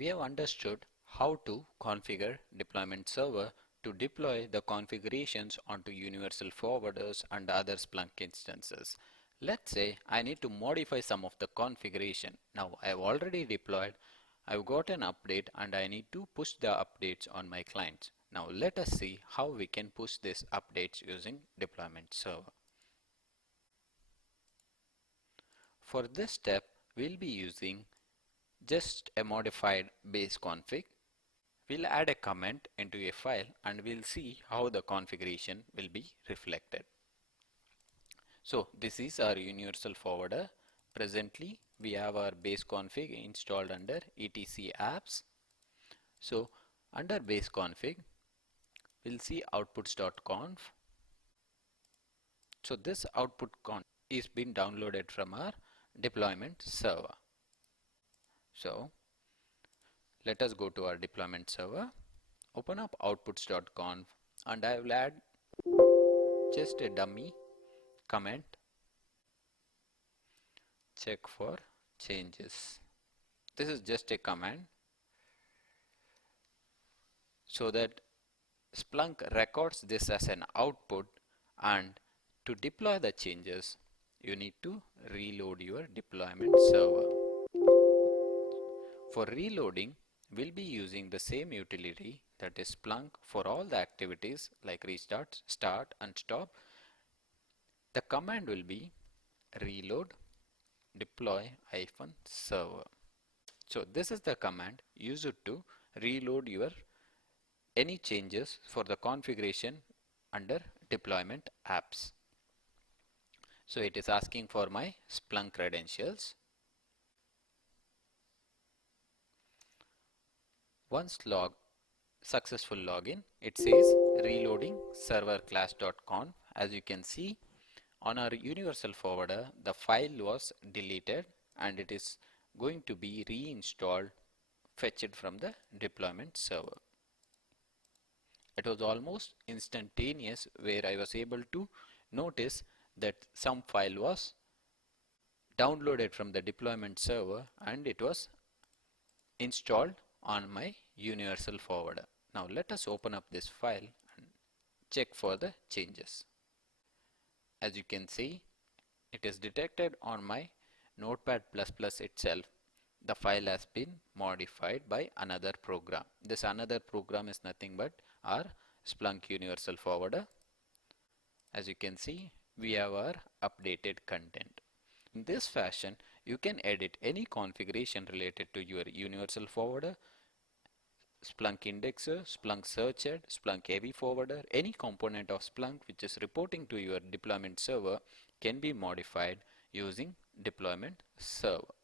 We have understood how to configure deployment server to deploy the configurations onto universal forwarders and other Splunk instances. Let's say I need to modify some of the configuration. Now I have already deployed, I've got an update and I need to push the updates on my clients. Now let us see how we can push these updates using deployment server. For this step, we'll be using just a modified base config. We'll add a comment into a file and we'll see how the configuration will be reflected. So this is our universal forwarder. Presently we have our base config installed under etc apps. So under base config we'll see outputs.conf. So this output conf is been downloaded from our deployment server. So let us go to our deployment server, open up outputs.conf, and I will add just a dummy comment, check for changes. This is just a command so that Splunk records this as an output, and to deploy the changes you need to reload your deployment server. For reloading, we'll be using the same utility, that is Splunk, for all the activities like restart, start and stop. The command will be reload deploy-server. So this is the command used to reload your any changes for the configuration under deployment apps. So it is asking for my Splunk credentials. Once successful login, it says reloading server class.conf. As you can see, on our universal forwarder the file was deleted and it is going to be reinstalled, fetched from the deployment server. It was almost instantaneous, where I was able to notice that some file was downloaded from the deployment server and it was installed on my universal forwarder. Now let us open up this file and check for the changes. As you can see, it is detected on my Notepad++ itself. The file has been modified by another program. This another program is nothing but our Splunk universal forwarder. As you can see, we have our updated content. In this fashion, you can edit any configuration related to your universal forwarder, Splunk indexer, Splunk searcher, Splunk AV forwarder. Any component of Splunk which is reporting to your deployment server can be modified using deployment server.